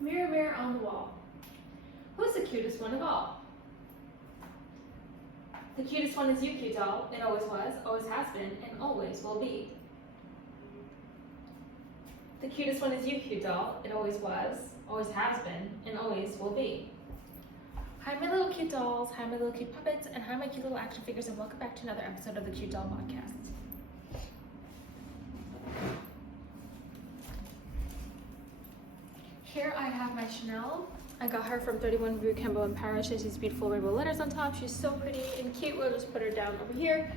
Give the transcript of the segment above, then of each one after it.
Mirror, mirror on the wall, who's the cutest one of all? The cutest one is you, cute doll. It always was, always has been, and always will be. The cutest one is you, cute doll. It always was, always has been, and always will be. Hi my little cute dolls, hi my little cute puppets, and hi my cute little action figures, and welcome back to another episode of the Cute Doll Podcast. Here I have my Chanel. I got her from 31 Rue Cambon in Paris. She has these beautiful rainbow letters on top. She's so pretty and cute. We'll just put her down over here.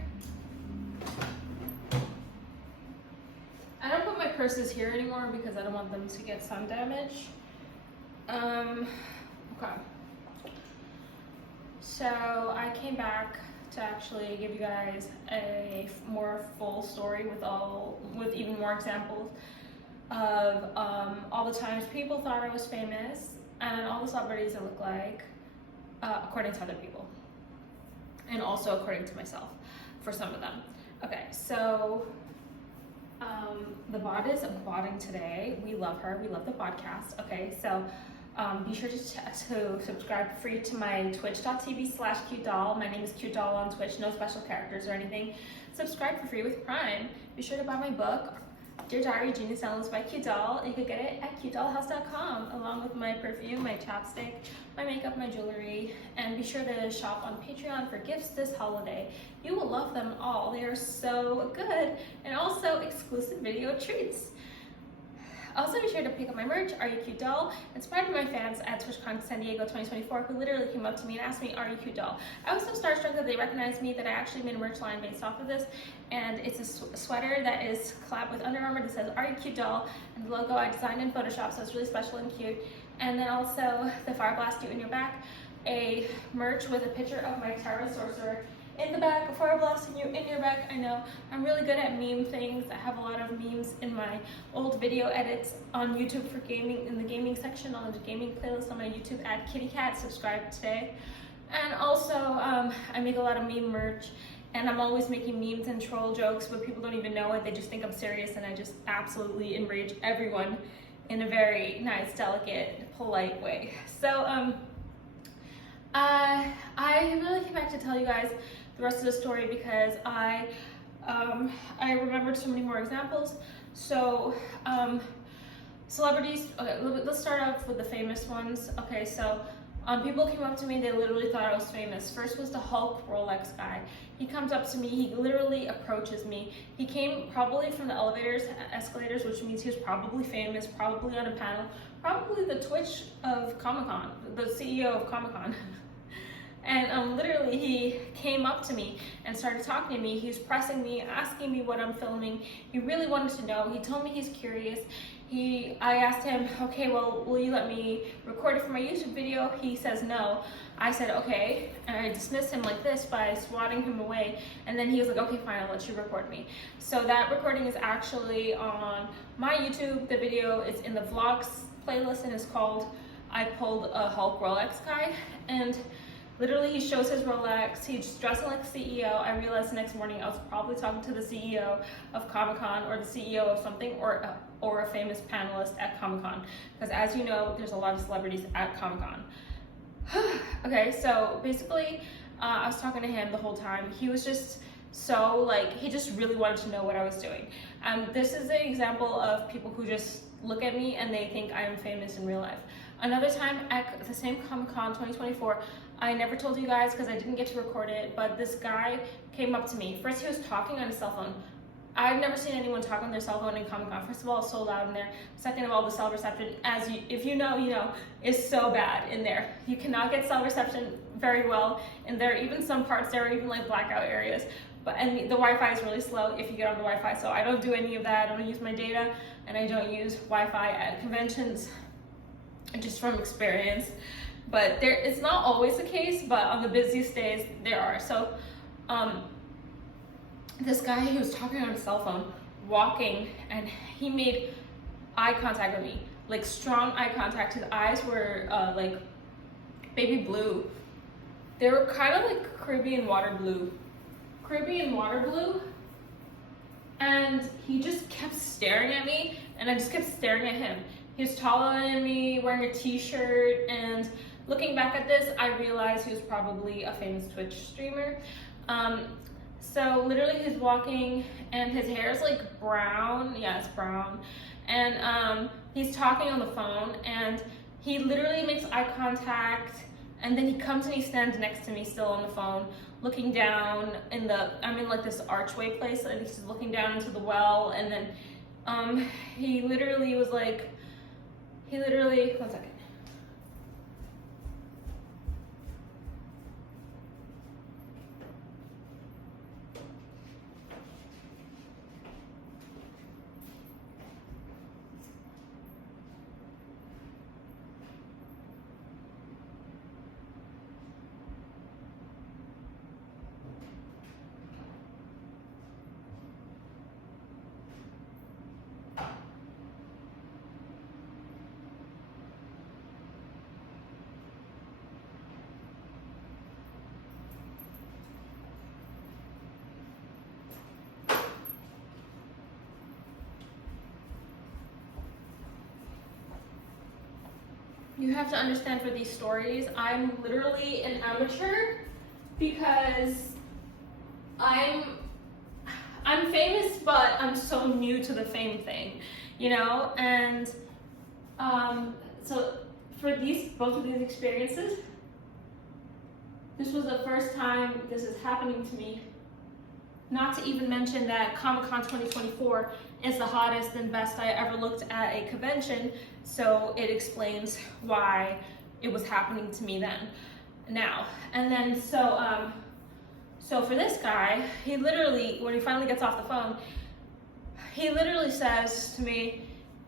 I don't put my purses here anymore because I don't want them to get sun damage. Okay. So I came back to actually give you guys a more full story with even more examples of all the times people thought I was famous and all the celebrities I look like, according to other people, and also according to myself for some of them. Okay, so the bot is botting today. We love her. We love the podcast. Okay, so be sure to subscribe free to my twitch.tv/cutedoll. My name is Cute Doll on Twitch. No special characters or anything. Subscribe for free with Prime. Be sure to buy my book, Dear Diary, Genius Elements by Cute Doll. You can get it at cutedollhouse.com, along with my perfume, my chapstick, my makeup, my jewelry, and be sure to shop on Patreon for gifts this holiday. You will love them all. They are so good, and also exclusive video treats. Also, be sure to pick up my merch, Are You Cute Doll? Inspired by my fans at TwitchCon San Diego 2024, who literally came up to me and asked me, Are you cute doll? I was so starstruck that they recognized me that I actually made a merch line based off of this, and it's a sweater that is collabed with Under Armour that says, Are You Cute Doll? And the logo I designed in Photoshop, so it's really special and cute. And then also the Fire Blast You in your back, a merch with a picture of my Tarot Sorcerer in the back, Fire Blasting You in your back. I know I'm really good at meme things. I have a lot of memes in my old video edits on YouTube for gaming, in the gaming section on the gaming playlist on my YouTube at Kitty Cat. Subscribe today. And also I make a lot of meme merch, and I'm always making memes and troll jokes, but people don't even know it. They just think I'm serious, and I just absolutely enrage everyone in a very nice, delicate, polite way. So I really came back to tell you guys the rest of the story because I remembered so many more examples. So celebrities, okay, let's start off with the famous ones. Okay, so people came up to me, they literally thought I was famous. First was the Hulk Rolex guy. He comes up to me, he literally approaches me. He came probably from the escalators, which means he was probably famous, probably on a panel, probably the Twitch of Comic-Con, the CEO of Comic-Con. And literally he came up to me and started talking to me. He was pressing me, asking me what I'm filming. He really wanted to know. He told me he's curious. I asked him, okay, well, will you let me record it for my YouTube video? He says no. I said, okay, and I dismissed him like this by swatting him away. And then he was like, okay, fine, I'll let you record me. So that recording is actually on my YouTube. The video is in the vlogs playlist and it's called, I Pulled a Hulk Rolex Guy. And literally, he shows his Rolex, he's dressing like a CEO. I realized the next morning I was probably talking to the CEO of Comic-Con or the CEO of something, or a famous panelist at Comic-Con. Because as you know, there's a lot of celebrities at Comic-Con. Okay, so basically, I was talking to him the whole time. He was just so, he just really wanted to know what I was doing. This is an example of people who just look at me and they think I am famous in real life. Another time at the same Comic-Con 2024, I never told you guys because I didn't get to record it, but this guy came up to me. First, he was talking on his cell phone. I've never seen anyone talk on their cell phone in Comic-Con. First of all, it's so loud in there. Second of all, the cell reception, if you know, you know, is so bad in there. You cannot get cell reception very well in there. Even some parts, there are even like blackout areas. And the Wi-Fi is really slow if you get on the Wi-Fi. So I don't do any of that. I don't use my data, and I don't use Wi-Fi at conventions, just from experience. But it's not always the case, but on the busiest days, there are. So this guy, he was talking on his cell phone, walking, and he made eye contact with me, like strong eye contact. His eyes were like baby blue. They were kind of like Caribbean water blue. And he just kept staring at me, and I just kept staring at him. He was taller than me, wearing a t-shirt, and looking back at this, I realized he was probably a famous Twitch streamer. So literally he's walking and his hair is like brown. Yeah, it's brown. And he's talking on the phone and he literally makes eye contact, and then he comes and he stands next to me still on the phone, looking down in the, I'm in like this archway place, and he's looking down into the well, and then he literally was like, one second. You have to understand, for these stories, I'm literally an amateur because I'm famous, but I'm so new to the fame thing, you know? And so for both of these experiences, this was the first time this is happening to me. Not to even mention that Comic-Con 2024 is the hottest and best I ever looked at a convention, so it explains why it was happening to me then, now. And then so for this guy, he literally, when he finally gets off the phone, he literally says to me,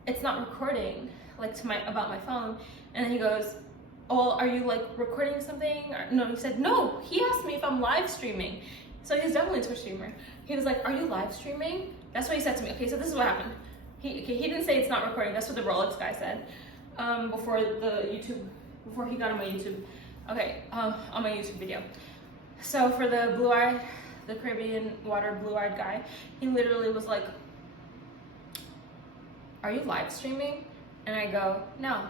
"It's not recording," like about my phone. And then he goes, "Oh, are you like recording something?" Or, no, he said, no, he asked me if I'm live streaming. So he's definitely a Twitch streamer. He was like, "Are you live streaming?" That's what he said to me. Okay, so this is what happened. He didn't say it's not recording. That's what the Rolex guy said before he got on my YouTube. Okay, on my YouTube video. So for the Caribbean water blue-eyed guy, he literally was like, "Are you live streaming?" And I go, "No."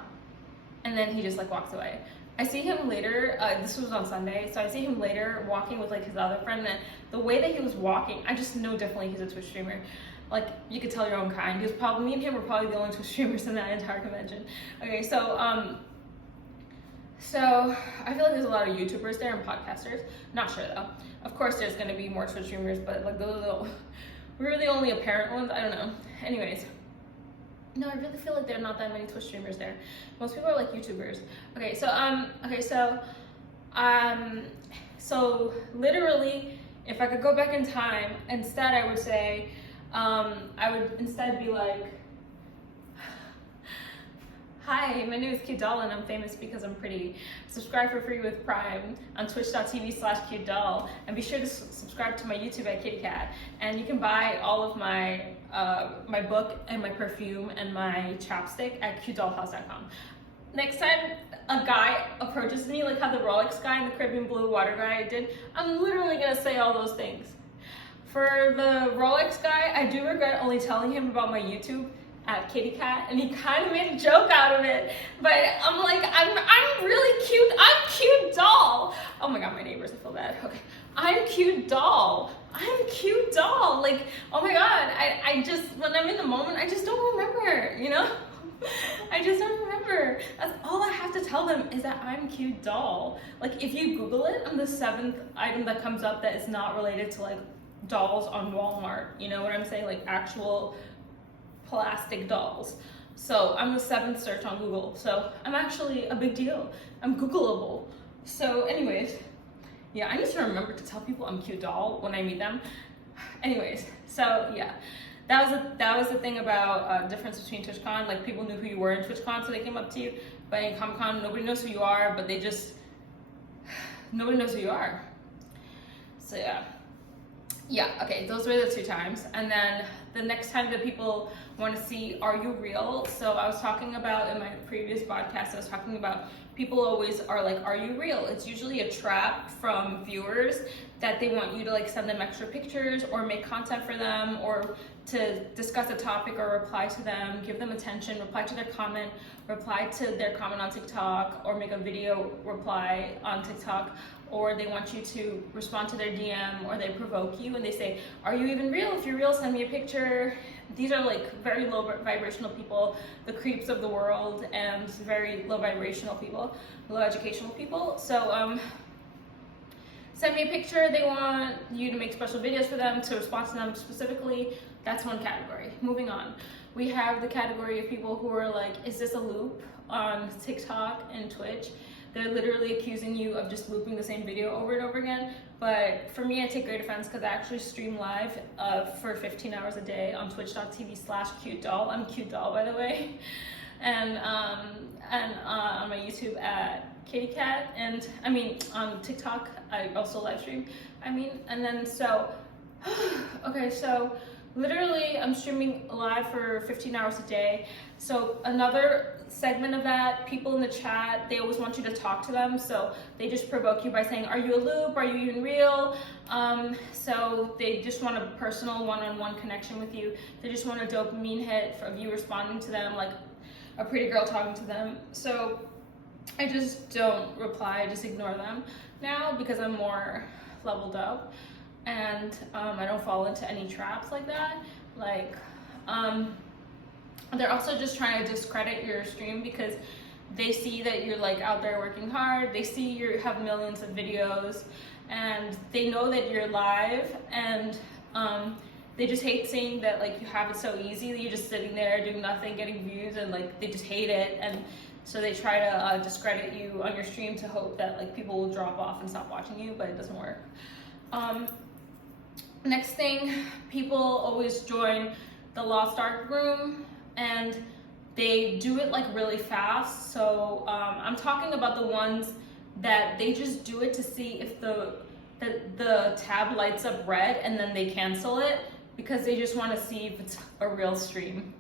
And then he just like walks away. I see him later, this was on Sunday, so I see him later walking with like his other friend, and the way that he was walking, I just know definitely he's a Twitch streamer. Like, you could tell your own kind. He was probably, me and him were probably the only Twitch streamers in that entire convention. Okay, so I feel like there's a lot of YouTubers there and podcasters. Not sure though. Of course there's gonna be more Twitch streamers, but like we're the only apparent ones, I don't know. Anyways. No, I really feel like there are not that many Twitch streamers there. Most people are like YouTubers. Okay, so literally, if I could go back in time, instead I would say, I would instead be like, "Hi, my name is Cute Doll and I'm famous because I'm pretty. Subscribe for free with Prime on twitch.tv/Cute Doll, and be sure to subscribe to my YouTube at Kitty Cat. And you can buy all of my my book and my perfume and my chapstick at cutedollhouse.com. Next time a guy approaches me, like how the Rolex guy and the Caribbean blue water guy did, I'm literally gonna say all those things. For the Rolex guy, I do regret only telling him about my YouTube at Kitty Cat, and he kind of made a joke out of it, but I'm like, I'm really cute. I'm Cute Doll. Oh my god, my neighbors, I feel bad. Okay, I'm Cute Doll. I'm Cute Doll. Like, oh my god, I just, when I'm in the moment, I just don't remember, you know? I just don't remember. That's all I have to tell them, is that I'm Cute Doll. Like, if you Google it, I'm the 7th item that comes up that is not related to like dolls on Walmart. You know what I'm saying? Like actual plastic dolls. So I'm the 7th search on Google. So I'm actually a big deal. I'm Googleable. So anyways, yeah, I need to remember to tell people I'm Cute Doll when I meet them. Anyways, so yeah, that was the thing about difference between TwitchCon. Like, people knew who you were in TwitchCon, so they came up to you. But in Comic-Con, nobody knows who you are, but nobody knows who you are. So yeah. Yeah, okay, those were the 2 times. And then the next time that people want to see, are you real? So I was talking about in my previous podcast, I was talking about people always are like, are you real? It's usually a trap from viewers that they want you to like send them extra pictures or make content for them or to discuss a topic or reply to them, give them attention, reply to their comment, reply to their comment on TikTok, or make a video reply on TikTok, or they want you to respond to their DM, or they provoke you and they say, are you even real? If you're real, send me a picture. These are like very low vibrational people, the creeps of the world, and very low vibrational people, low educational people. So send me a picture. They want you to make special videos for them, to respond to them specifically. That's one category. Moving on. We have the category of people who are like, is this a loop on TikTok and Twitch? They're literally accusing you of just looping the same video over and over again. But for me, I take great offense because I actually stream live for 15 hours a day on twitch.tv/cutedoll. I'm Cute Doll, by the way. And on my YouTube at Kitty Cat. And I mean, on TikTok, I also live stream. And then so, okay, so literally I'm streaming live for 15 hours a day. So another segment of that, people in the chat, they always want you to talk to them. So they just provoke you by saying, are you a loop? Are you even real? So they just want a personal one-on-one connection with you. They just want a dopamine hit of you responding to them like a pretty girl talking to them. So I just don't reply, I just ignore them now because I'm more leveled up. And I don't fall into any traps like that. Like, they're also just trying to discredit your stream because they see that you're like out there working hard. They see you have millions of videos, and they know that you're live, and they just hate seeing that like you have it so easy that you're just sitting there doing nothing, getting views, and like they just hate it. And so they try to discredit you on your stream to hope that like people will drop off and stop watching you, but it doesn't work. Next thing, people always join the Lost Art room and they do it like really fast. So I'm talking about the ones that they just do it to see if the tab lights up red and then they cancel it because they just want to see if it's a real stream,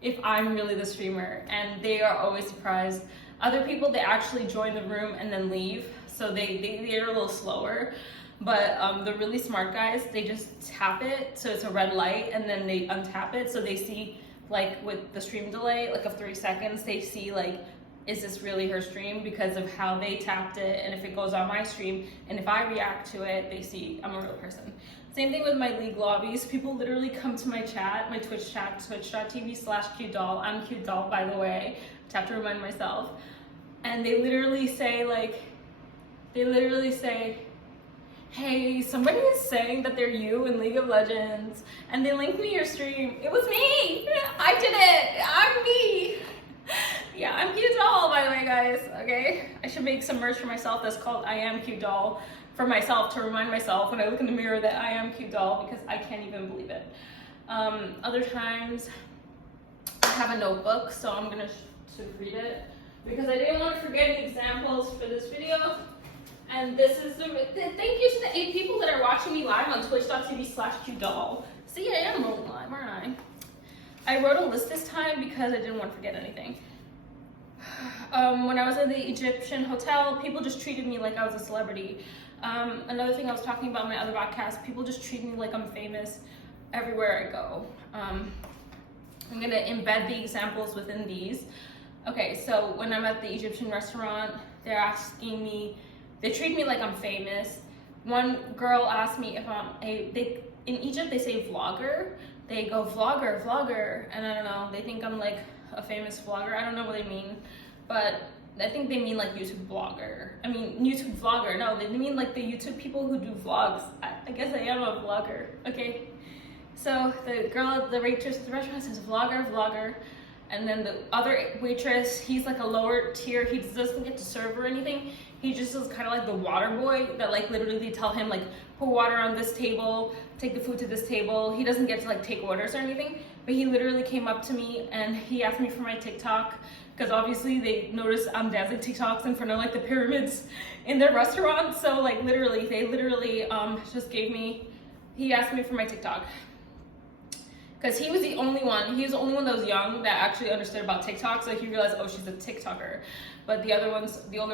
if I'm really the streamer, and they are always surprised. Other people, they actually join the room and then leave, so they're a little slower. But the really smart guys, they just tap it so it's a red light and then they untap it so they see like with the stream delay like of 3 seconds, they see like, is this really her stream because of how they tapped it, and if it goes on my stream and if I react to it, they see I'm a real person. Same thing with my league lobbies. People literally come to my chat, my Twitch chat, twitch.tv/cutedoll. I'm Cute Doll, by the way. I have to remind myself. And they literally say hey, somebody is saying that they're you in League of Legends, and they linked me your stream. It was me! I did it! I'm me! Yeah, I'm Cute Doll, by the way, guys, okay? I should make some merch for myself that's called I Am Cute Doll for myself, to remind myself when I look in the mirror that I am Cute Doll, because I can't even believe it. Other times, I have a notebook, so I'm gonna read it, because I didn't want to forget any examples for this video. And this is thank you to the 8 people that are watching me live on twitch.tv/cutedoll. See, I am rolling live, aren't I wrote a list this time because I didn't want to forget anything. When I was in the Egyptian hotel, people just treated me like I was a celebrity. Another thing I was talking about in my other podcast, people just treat me like I'm famous everywhere I go. I'm gonna embed the examples within these. Okay, so when I'm at the Egyptian restaurant, they're asking me, they treat me like I'm famous. One girl asked me if I'm in Egypt they say vlogger. They go vlogger, and I don't know, they think I'm like a famous vlogger. I don't know what they mean, but I think they mean like YouTube blogger. YouTube vlogger. No, they mean like the YouTube people who do vlogs. I guess I am a vlogger, okay? So the girl, the waitress at the restaurant says vlogger. And then the other waitress, he's like a lower tier. He doesn't get to serve or anything. He just is kind of like the water boy that like literally they tell him like, pour water on this table, take the food to this table. He doesn't get to like take orders or anything, but he literally came up to me and he asked me for my TikTok, because obviously they notice I'm dancing TikToks in front of like the pyramids in their restaurant. So like they literally just gave me he asked me for my TikTok. Because he was the only one that was young that actually understood about TikTok, so he realized, oh, she's a TikToker. But the older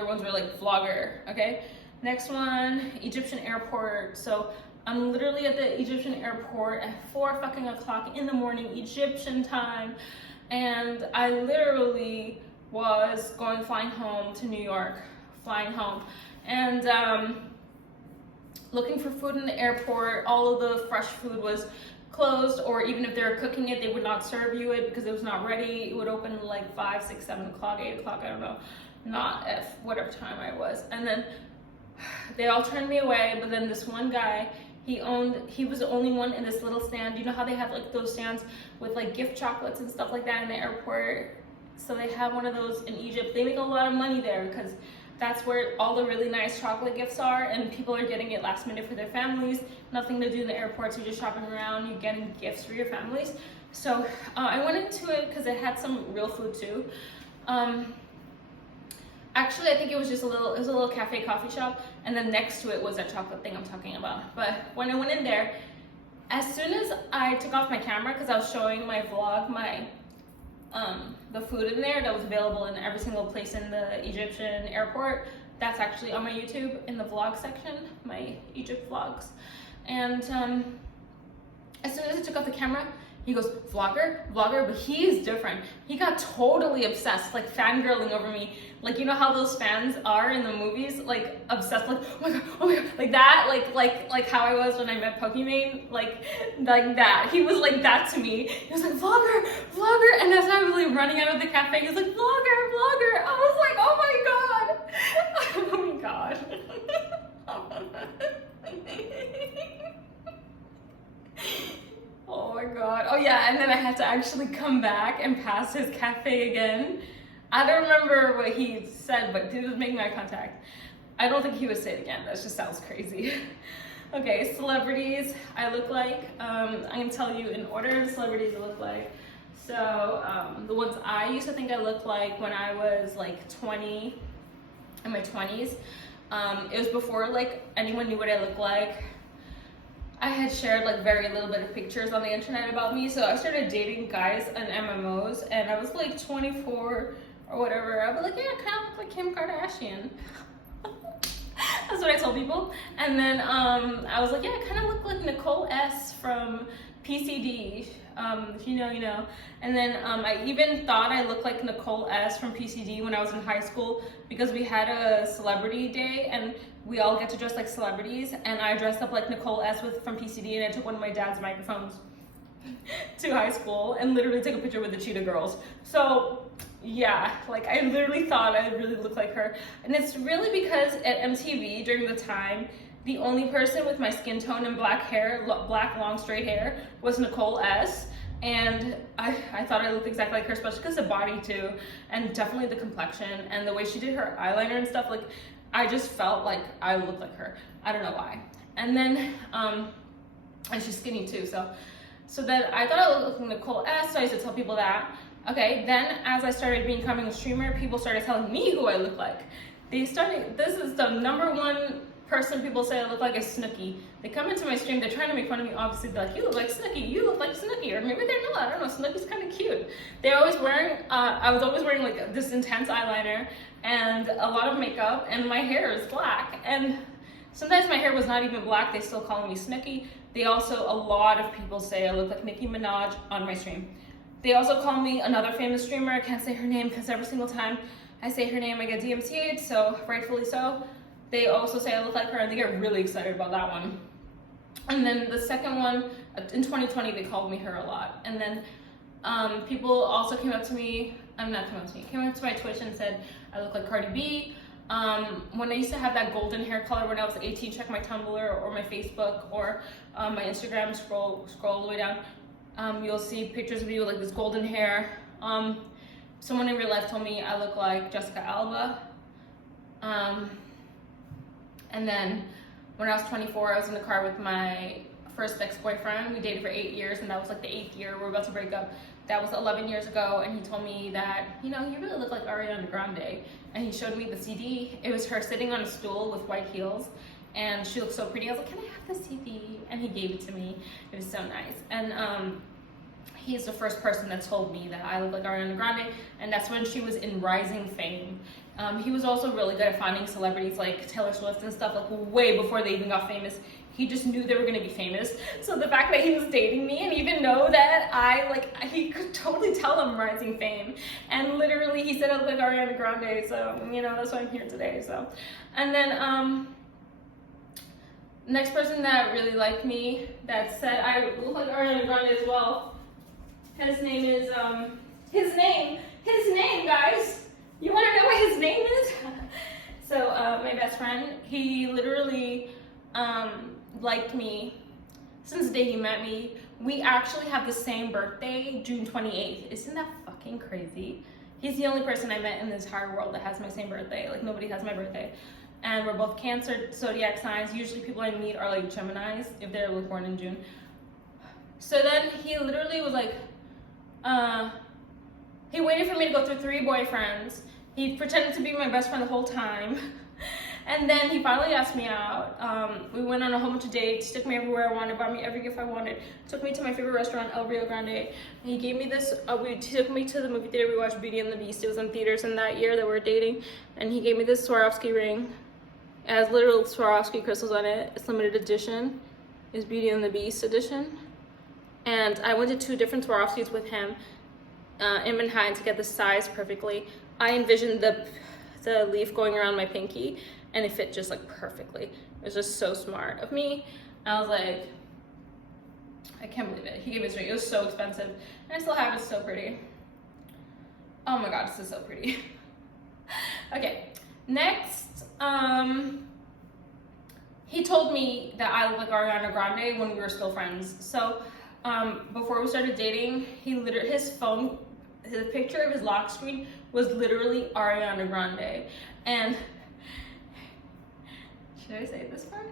ones were like vlogger, okay? Next one, Egyptian airport. So I'm literally at the Egyptian airport at 4 fucking o'clock in the morning, Egyptian time. And I literally was flying home to New York, flying home. And looking for food in the airport, all of the fresh food was closed, or even if they were cooking it, they would not serve you it because it was not ready. It would open like 5, 6, 7 o'clock, 8 o'clock, I don't know, not at whatever time I was. And then they all turned me away, but then this one guy, he was the only one in this little stand. You know how they have like those stands with like gift chocolates and stuff like that in the airport? So they have one of those in Egypt. They make a lot of money there because that's where all the really nice chocolate gifts are, and people are getting it last minute for their families. Nothing to do in the airports, you're just shopping around, you're getting gifts for your families. So I went into it because it had some real food too. Actually, I think it was a little cafe coffee shop, and then next to it was that chocolate thing I'm talking about. But when I went in there, as soon as I took off my camera, because I was showing my vlog, the food in there that was available in every single place in the Egyptian airport. That's actually on my YouTube in the vlog section, my Egypt vlogs. And as soon as I took off the camera, he goes, vlogger, but he's different. He got totally obsessed, like fangirling over me. Like, you know how those fans are in the movies, like obsessed, like, oh my god, like that, like how I was when I met Pokimane, like that. He was like that to me. He was like, vlogger, and as I was like running out of the cafe, he was like, vlogger. I was like, oh my god. Oh my god. Oh yeah, and then I had to actually come back and pass his cafe again. I don't remember what he said, but he was making eye contact. I don't think he would say it again. That just sounds crazy. Okay, celebrities I look like. I'm gonna tell you in order of celebrities I look like. So the ones I used to think I looked like when I was like 20, in my 20s. It was before like anyone knew what I looked like. I had shared like very little bit of pictures on the internet about me, so I started dating guys on MMOs, and I was like 24 or whatever. I was like, yeah, I kind of look like Kim Kardashian. That's what I told people. And then I was like, yeah, I kind of look like Nicole S from PCD. If you know, you know. And then I even thought I looked like Nicole S from PCD when I was in high school, because we had a celebrity day and we all get to dress like celebrities, and I dressed up like Nicole S from PCD, and I took one of my dad's microphones to high school and literally took a picture with the Cheetah Girls. So yeah, like I literally thought I really looked like her. And it's really because at MTV during the time, the only person with my skin tone and black hair, black long straight hair, was Nicole S. And I thought I looked exactly like her, especially because the body too, and definitely the complexion and the way she did her eyeliner and stuff. Like, I just felt like I looked like her. I don't know why. And then, and she's skinny too, so then I thought I looked like Nicole S, so I used to tell people that. Okay, then as I started becoming a streamer, people started telling me who I look like. This is the #1 person people say I look like is Snooki. They come into my stream, they're trying to make fun of me, obviously. They're like, you look like Snooki, you look like Snooki, or maybe they're not, I don't know, Snooki's kind of cute. They're always wearing, I was always wearing like this intense eyeliner and a lot of makeup, and my hair is black. And sometimes my hair was not even black, they still call me Snooki. They also, a lot of people say I look like Nicki Minaj on my stream. They also call me another famous streamer, I can't say her name because every single time I say her name I get DMCA'd, so rightfully so. They also say I look like her, and they get really excited about that one. And then the second one, in 2020, they called me her a lot. And then people also came up to me my Twitch and said I look like Cardi B. When I used to have that golden hair color when I was 18, check my Tumblr or my Facebook or my Instagram, scroll all the way down. You'll see pictures of me with like this golden hair. Someone in real life told me I look like Jessica Alba. And then when I was 24, I was in the car with my first ex-boyfriend. We dated for 8 years, and that was like the 8th year. We're about to break up. That was 11 years ago, and he told me that, you know, you really look like Ariana Grande. And he showed me the CD. It was her sitting on a stool with white heels, and she looked so pretty. I was like, can I have this TV? And he gave it to me. It was so nice. And he's the first person that told me that I look like Ariana Grande, and that's when she was in rising fame. He was also really good at finding celebrities like Taylor Swift and stuff, like way before they even got famous. He just knew they were gonna be famous. So the fact that he was dating me and even know that he could totally tell them rising fame. And literally he said I look like Ariana Grande, so you know, that's why I'm here today. So, and then next person that really liked me, that said I look like Ariana Grande as well. His name is his name, guys. You want to know what his name is? So my best friend, he literally liked me since the day he met me. We actually have the same birthday, June 28th. Isn't that fucking crazy? He's the only person I met in the entire world that has my same birthday. Like, nobody has my birthday. And we're both Cancer zodiac signs. Usually people I meet are like Geminis if they're like born in June. So then he literally was like, he waited for me to go through 3 boyfriends. He pretended to be my best friend the whole time. And then he finally asked me out. We went on a whole bunch of dates. He took me everywhere I wanted, bought me every gift I wanted. Took me to my favorite restaurant, El Rio Grande. He gave me this, he took me to the movie theater. We watched Beauty and the Beast. It was in theaters in that year that we were dating. And he gave me this Swarovski ring. It has literal Swarovski crystals on it. It's limited edition. It's Beauty and the Beast edition. And I went to 2 different Swarovskis with him in Manhattan to get the size perfectly. I envisioned the leaf going around my pinky, and it fit just like perfectly. It was just so smart of me. I was like, I can't believe it. He gave me this ring. It was so expensive, and I still have it. It's so pretty. Oh my god, this is so pretty. Okay, next, he told me that I look like Ariana Grande when we were still friends. So before we started dating, his picture of his lock screen was literally Ariana Grande. And should I say this part?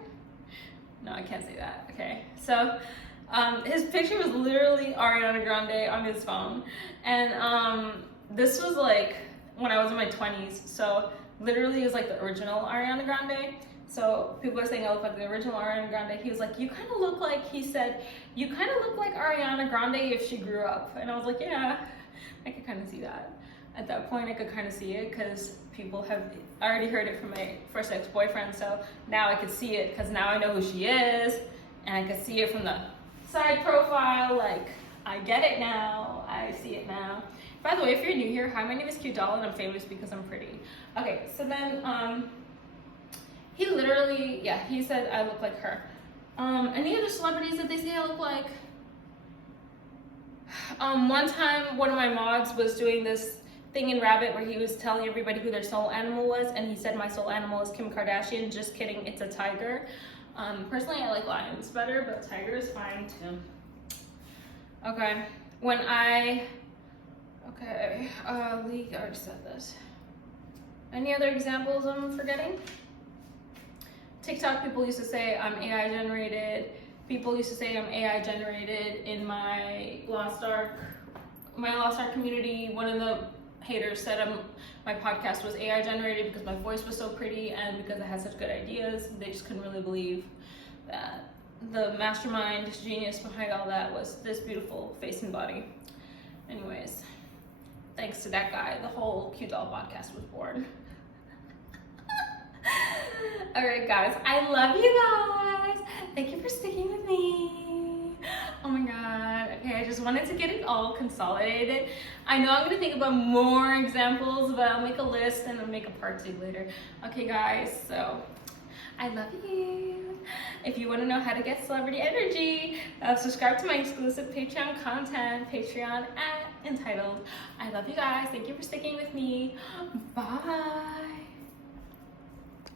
No, I can't say that. Okay, so his picture was literally Ariana Grande on his phone. And this was like when I was in my 20s. So literally it was like the original Ariana Grande. So people are saying I look like the original Ariana Grande. He was like, you kind of look like, he said, you kind of look like Ariana Grande if she grew up. And I was like, yeah, I could kind of see that. At that point, I could kind of see it because people have already heard it from my first ex-boyfriend. So now I could see it because now I know who she is. And I could see it from the side profile. Like, I get it now. I see it now. By the way, if you're new here, hi, my name is Cute Doll and I'm famous because I'm pretty. Okay, so then, he literally, yeah, he said I look like her. Any other celebrities that they say I look like? One time, one of my mods was doing this thing in Rabbit where he was telling everybody who their soul animal was, and he said my soul animal is Kim Kardashian. Just kidding, it's a tiger. Personally, I like lions better, but tiger is fine too. Okay, League, I already said this. Any other examples I'm forgetting? TikTok, people used to say I'm AI generated. People used to say I'm AI generated in my Lost Ark community. One of the haters said my podcast was AI generated because my voice was so pretty and because I had such good ideas. They just couldn't really believe that the mastermind genius behind all that was this beautiful face and body. Anyways, thanks to that guy, the whole Cute Doll podcast was born. Alright guys, I love you guys. Thank you for sticking with me. Oh my god. Okay, I just wanted to get it all consolidated. I know I'm going to think about more examples, but I'll make a list and I'll make a part 2 later. Okay guys, so I love you. If you want to know how to get celebrity energy, subscribe to my exclusive Patreon content, Patreon entitled I love you guys. Thank you for sticking with me. Bye.